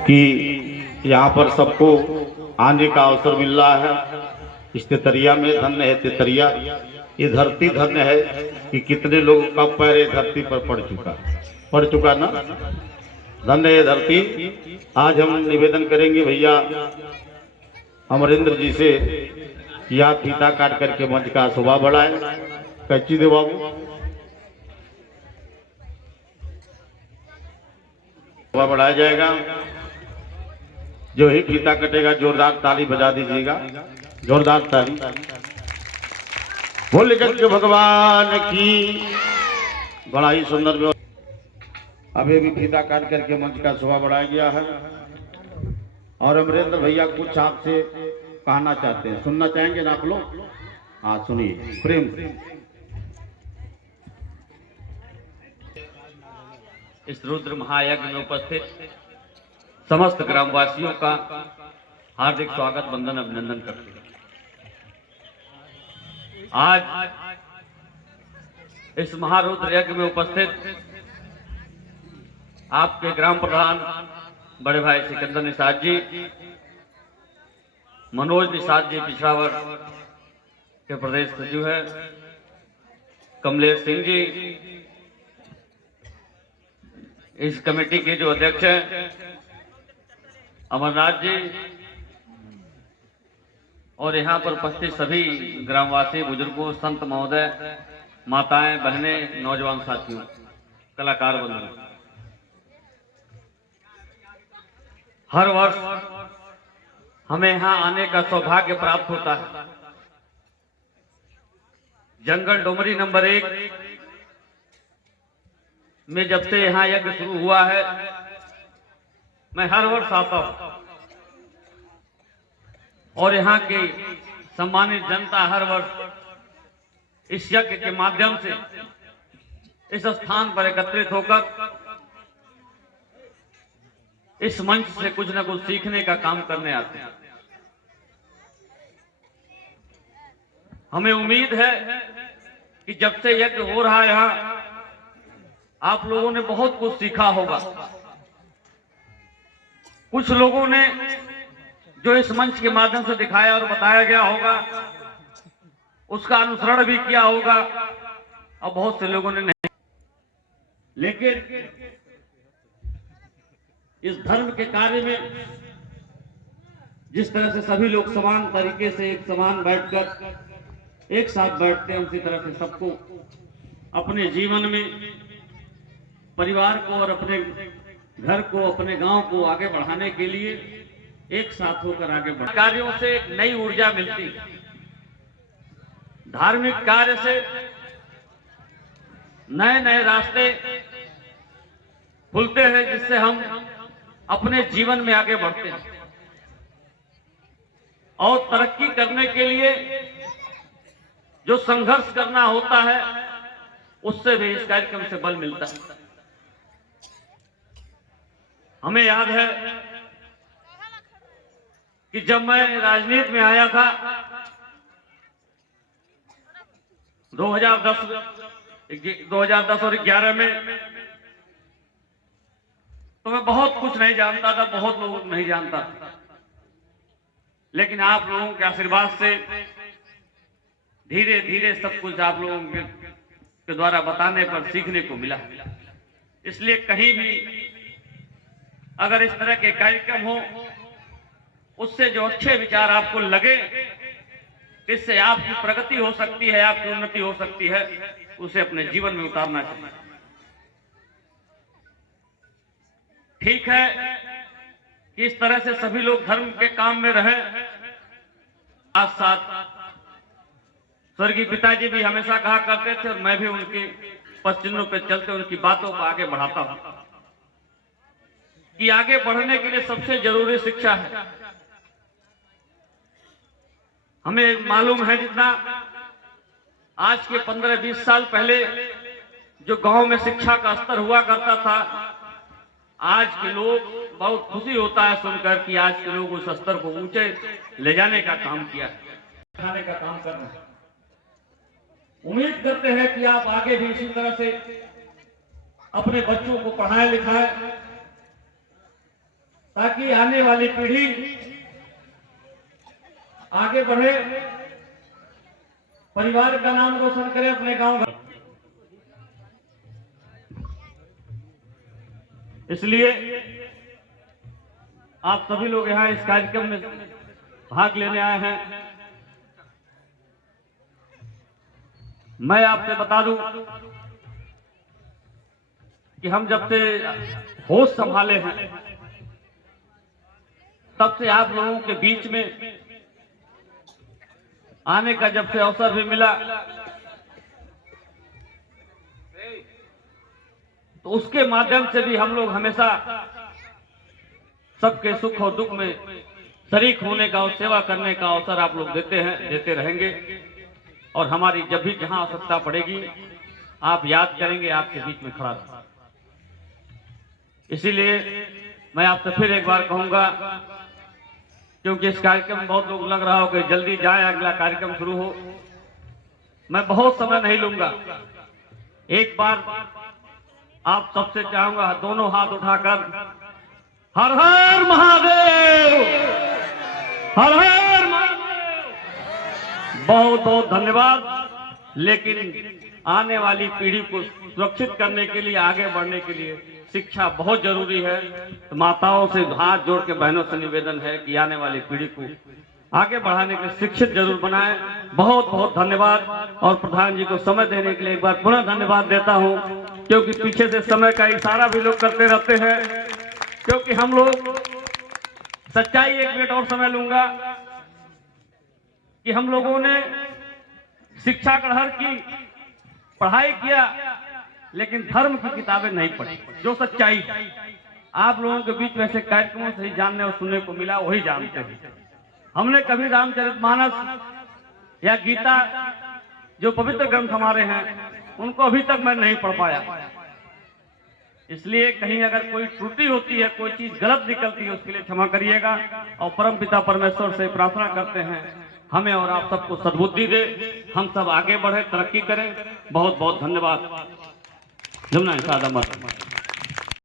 कि यहाँ पर सबको आने का अवसर मिल रहा है। इस तेतरिया में धन्य है तेतरिया, ये धरती धन्य है कि कितने लोगों का पैर ये धरती पर पड़ चुका ना। धन्य है धरती। आज हम निवेदन करेंगे भैया अमरेंद्र जी से कि आप फीता काट करके मंच का शोभा बढ़ाएं। कैची दे बाबू, शोभा बढ़ाया जाएगा। जो ही फीता कटेगा जोरदार ताली बजा दीजिएगा, जोरदार ताली। बोल के भगवान की। बड़ा ही सुंदर। अभी भी फीता काट करके मंच का शोभा बढ़ाया गया है और अमरेंद्र भैया कुछ आपसे कहना चाहते हैं, सुनना चाहेंगे ना आप लोग? हाँ सुनिए प्रेम। इस रुद्र महायज्ञ में उपस्थित समस्त ग्रामवासियों का हार्दिक स्वागत वंदन अभिनंदन करते हैं। आज इस महारुद्र यज्ञ में उपस्थित आपके ग्राम प्रधान बड़े भाई सिकंदर निषाद जी, मनोज निषाद जी पिछड़ा वर्ग के प्रदेश सचिव है, कमलेश सिंह जी इस कमेटी के जो अध्यक्ष हैं, अमरनाथ जी और यहाँ पर उपस्थित सभी ग्रामवासी, बुजुर्गों, संत महोदय, माताएं, बहनें, नौजवान साथियों, कलाकार बंधुओं। हर वर्ष हमें यहाँ आने का सौभाग्य प्राप्त होता है। जंगल डोमरी नंबर 1 में जब से यहाँ यज्ञ शुरू हुआ है, मैं हर वर्ष आता हूँ और यहाँ की सम्मानित जनता हर वर्ष इस यज्ञ के माध्यम से इस स्थान पर एकत्रित होकर इस मंच से कुछ न कुछ सीखने का काम करने आते हैं। हमें उम्मीद है कि जब से यज्ञ हो रहा है यहाँ, आप लोगों ने बहुत कुछ सीखा होगा। कुछ लोगों ने जो इस मंच के माध्यम से दिखाया और बताया गया होगा उसका अनुसरण भी किया होगा और बहुत से लोगों ने नहीं। लेकिन इस धर्म के कार्य में जिस तरह से सभी लोग समान तरीके से एक समान बैठकर एक साथ बैठते हैं, उसी तरह से सबको अपने जीवन में परिवार को और अपने घर को, अपने गांव को आगे बढ़ाने के लिए एक साथ होकर आगे बढ़ कार्यों से एक नई ऊर्जा मिलती है। धार्मिक कार्य से नए नए रास्ते खुलते हैं जिससे हम अपने जीवन में आगे बढ़ते हैं और तरक्की करने के लिए जो संघर्ष करना होता है उससे भी इस कार्यक्रम से बल मिलता है। हमें याद है कि जब मैं राजनीति में आया था 2010 और 11 में, तो मैं बहुत कुछ नहीं जानता था, बहुत लोगों को नहीं जानता था। लेकिन आप लोगों के आशीर्वाद से धीरे धीरे सब कुछ आप लोगों के द्वारा बताने पर सीखने को मिला। इसलिए कहीं भी अगर इस तरह के कार्यक्रम हो, उससे जो अच्छे विचार आपको लगे, इससे आपकी प्रगति हो सकती है, आपकी उन्नति हो सकती है, उसे अपने जीवन में उतारना चाहिए। ठीक है कि इस तरह से सभी लोग धर्म के काम में रहे। साथ साथ स्वर्गीय पिताजी भी हमेशा कहा करते थे और मैं भी उनकी पश्चिमों पे चलते उनकी बातों को आगे बढ़ाता हूं कि आगे बढ़ने के लिए सबसे जरूरी शिक्षा है। हमें मालूम है जितना आज के 15-20 साल पहले जो गांव में शिक्षा का स्तर हुआ करता था, आज के लोग बहुत खुशी होता है सुनकर कि आज के लोग उस स्तर को ऊंचे ले जाने का काम किया, दिखाने का काम कर रहे हैं। उम्मीद करते हैं कि आप आगे भी इसी तरह से अपने बच्चों को पढ़ाएं लिखाएं ताकि आने वाली पीढ़ी आगे बढ़े, परिवार का नाम रोशन करे, अपने गांव। इसलिए आप सभी लोग यहाँ इस कार्यक्रम में भाग लेने आए हैं। मैं आपसे बता दूं कि हम जब से होश संभाले हैं तब से आप लोगों के बीच में आने का जब से अवसर भी मिला तो उसके माध्यम से भी हम लोग हमेशा सबके सुख और दुख में शरीक होने का और सेवा करने का अवसर आप लोग देते हैं, देते रहेंगे। और हमारी जब भी जहां आवश्यकता पड़ेगी आप याद करेंगे, आपके बीच में खड़ा था। इसीलिए मैं आपसे फिर एक बार कहूंगा, क्योंकि इस कार्यक्रम में बहुत लोग लग रहा हो कि जल्दी जाए, अगला कार्यक्रम शुरू हो। मैं बहुत समय नहीं लूंगा। एक बार आप सबसे चाहूंगा दोनों हाथ उठाकर हर हर महादेव, हर हर महादेव। बहुत बहुत धन्यवाद। लेकिन आने वाली पीढ़ी को सुरक्षित करने के लिए, आगे बढ़ने के लिए शिक्षा बहुत जरूरी है। तो माताओं से हाथ जोड़ के, बहनों से निवेदन है कि आने वाली पीढ़ी को आगे बढ़ाने के लिए शिक्षित जरूर बनाएं। बहुत बहुत धन्यवाद। और प्रधान जी को समय देने के लिए एक बार पुनः धन्यवाद देता हूं, क्योंकि पीछे से समय का इशारा भी लोग करते रहते हैं। क्योंकि हम लोग सच्चाई, एक मिनट और समय लूंगा, कि हम लोगों ने शिक्षा ग्रहण की, पढ़ाई किया, लेकिन धर्म की किताबें नहीं पढ़ी। जो सच्चाई आप लोगों के बीच में ऐसे कार्यक्रमों से ही जानने और सुनने को मिला, वही जानते हैं। हमने कभी रामचरितमानस या गीता, जो पवित्र ग्रंथ हमारे हैं, उनको अभी तक मैं नहीं पढ़ पाया। इसलिए कहीं अगर कोई त्रुटि होती है, कोई चीज गलत निकलती है, उसके लिए क्षमा करिएगा। और परम पिता परमेश्वर से प्रार्थना करते हैं हमें और आप सबको सद्बुद्धि दे, हम सब आगे बढ़े, तरक्की करें। बहुत बहुत धन्यवाद। जमुना सादा मत।